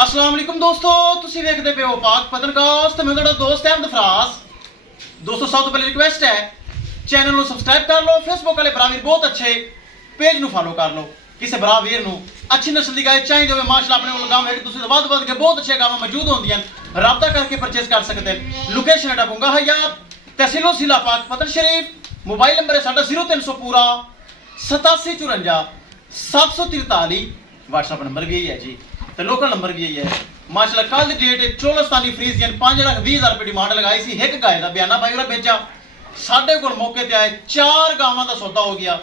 अस्सलाम वालेकुम दोस्तों, तुसी देखते पे हो पाक पतनकास्ट ते मैं ਤੁਹਾਡਾ ਦੋਸਤ ਅਹਿਮਦ ਫਰਾਜ਼। दोस्तों सब तो पहले रिक्वेस्ट है चैनल ਨੂੰ ਸਬਸਕ੍ਰਾਈਬ ਕਰ ਲਓ। ਫੇਸਬੁੱਕ ਵਾਲੇ ਭਰਾਵੀਰ ਬਹੁਤ ਅੱਛੇ ਪੇਜ ਨੂੰ ਫਾਲੋ ਕਰ ਲਓ। ਕਿਸੇ ਭਰਾਵੀਰ ਨੂੰ ਅੱਛੀ ਨਸਲ ਦੀ ਗਾਂ ਚਾਹੀਦੀ ਹੋਵੇ ਮਾਸ਼ਾਅੱਲਾ ਆਪਣੇ ਕੋਲ ਗਾਂ ਹੈ ਕਿ ਤੁਸੀਂ ਵੱਧ ਕੇ ਬਹੁਤ ਅੱਛੇ ਗਾਵਾਂ ਮੌਜੂਦ ਹੁੰਦੀਆਂ ਹਨ। ਰਾਬਤਾ ਕਰਕੇ ਪਰਚੇਸ ਕਰ ਸਕਦੇ ਹੋ। ਲੋਕੇਸ਼ਨ ਹੈ ਬੁੰਗਾ ਹਯਾਤ ਤਹਿਸੀਲ ਜ਼ਿਲ੍ਹਾ ਪਾਕ ਪਤਨ ਸ਼ਰੀਫ। मोबाइल नंबर है साढ़ा 0300 पूरा 8754 743। व्हाट्सएप नंबर भी यही है जी, तो लोकल नंबर भी यही है माशाल्लाह। कल की डेट चोलस्तानी फ्रीज 5,20,000 रुपये डिमांड लगाई सी। एक गाय का बयाना भाई बेचा साढ़े को मौके ते आए 4 गावां का सौदा हो गया।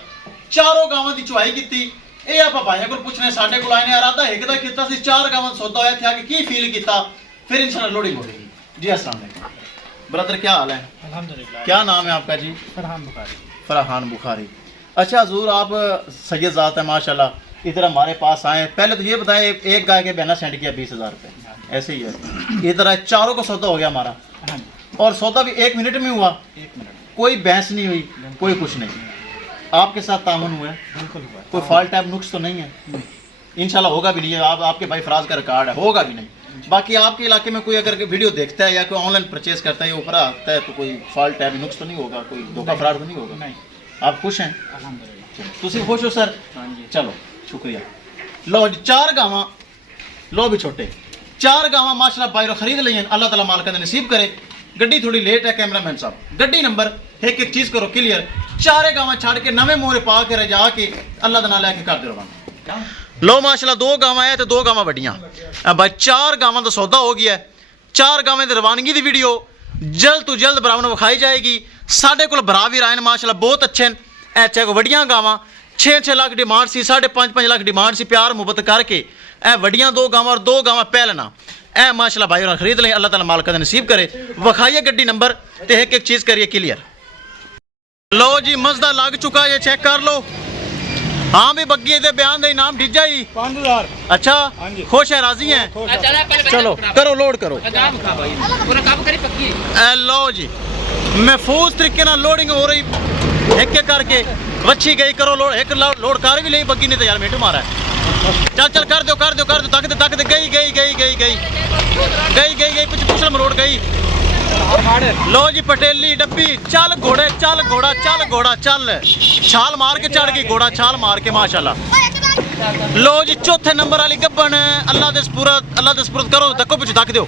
चारों गावां की चुहाई की। ये आप भाइयों को पूछने साढ़े को आए ने इरादा एक का किया 4 गावां का सौदा होया थे कि फील किया फिर इंशाल्लाह लोड़ी मोड़ेगी जी। अस्सलाम वालेकुम ब्रदर, क्या हाल है? अल्हम्दुलिल्लाह। क्या नाम है आपका जी? फरहान बुखारी। फरहान बुखारी। अच्छा हजूर, आप सैयद ज़ात है माशाल्लाह। इधर हमारे पास आए, पहले तो ये बताएं एक गाय के बयाना सेंड किया 20,000 रुपये, ऐसे ही है। इधर आए चारों को सौदा हो गया हमारा, और सौदा भी 1 मिनट में हुआ। 1 मिनट, कोई बहस नहीं हुई, कोई कुछ नहीं। आपके साथ तामन हुआ है? बिल्कुल हुआ। कोई फॉल्ट टाइप नुक्स तो नहीं है? इंशाल्लाह होगा भी नहीं। आपके भाई फराज का रिकॉर्ड है, होगा भी नहीं। बाकी आपके इलाके में कोई अगर वीडियो देखता है या कोई ऑनलाइन परचेज करता है या ऊपर आता है तो कोई फॉल्ट टाइप नुक्स तो नहीं होगा, कोई धोखा फ्रॉड तो नहीं होगा? नहीं, आप खुश हैं? अल्हम्दुलिल्लाह। तुम खुश हो सर? हाँ जी। चलो शुक्रिया। लो जी 4 गावां, लो भी छोटे 4 गावां माशाल्लाह बाहरों खरीद ली। अल्लाह ताला मालिक ने नसीब करे। गड्डी थोड़ी लेट है कैमरामैन साहब, गड्डी नंबर एक चीज़ करो क्लियर। 4 गावां छड़ के नवे मोहरे पा के रजा के अल्लाह का नाम लैके कर दे रवाना। लो माशाल्लाह 2 गावां है तो 2 गावां वड्डियां भाई। 4 गावां का सौदा हो गया है। 4 गावां की रवानगी की वीडियो जल्द तो जल्द भरावां नूं विखाई जाएगी। साढ़े कोल भरा भी आए माशाल्लाह बहुत अच्छे हैं। ऐ चाहे वड्डियां गावां 6-6 लाख डिमांड सी, 5.5 लाख डिमांड सी। प्यार मुहब्बत करके ए वड्डियां 2 गावां और 2 गावां पहलना ए माशाल्लाह भाई और खरीद लें। अल्लाह ताला मालिक दा नसीब करे। विखाइए गड्डी नंबर ते एक चीज़ करिए क्लियर। लो जी मजदा लग चुका है, चेक कर लो। हाँ भी बग्गी दे बयान दे नाम डिजा ही 5,000। अच्छा खुश है, राजी हैं? चलो करो लोड करो। लो जी महफूज तरीके ना लोडिंग हो रही एक एक करके वच्छी गई। करो लोड, एक लोड कर भी ली बग्गी ने तो यार मिनट मारा है। चल चल कर दो तक दे गई कुछ पुछल मरोड़ गई। लो जी पटेली डब्बी चल घोड़े चल घोड़ा चल घोड़ा चल छाल मार के चढ़ गई घोड़ा छाल मार के माशाल्लाह। लो जी चौथे नंबर वाली गब्बन अल्लाह दे सपुरद करो धक्को पिछू धक दो।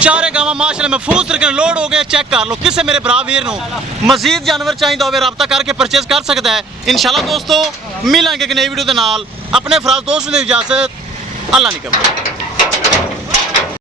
4 गावां माशाल्लाह महफूज तरीके लोड हो गए। चेक कर लो। किसे मेरे भरा वीर नूं मजीद जानवर चाहिए होवे राबता करके परचेज कर सकता है। इंशाल्लाह दोस्तों मिलांगे एक नई वीडियो दे नाल। अपने फराज दोस्त दी इजाजत, अल्लाह नहीं कबूल।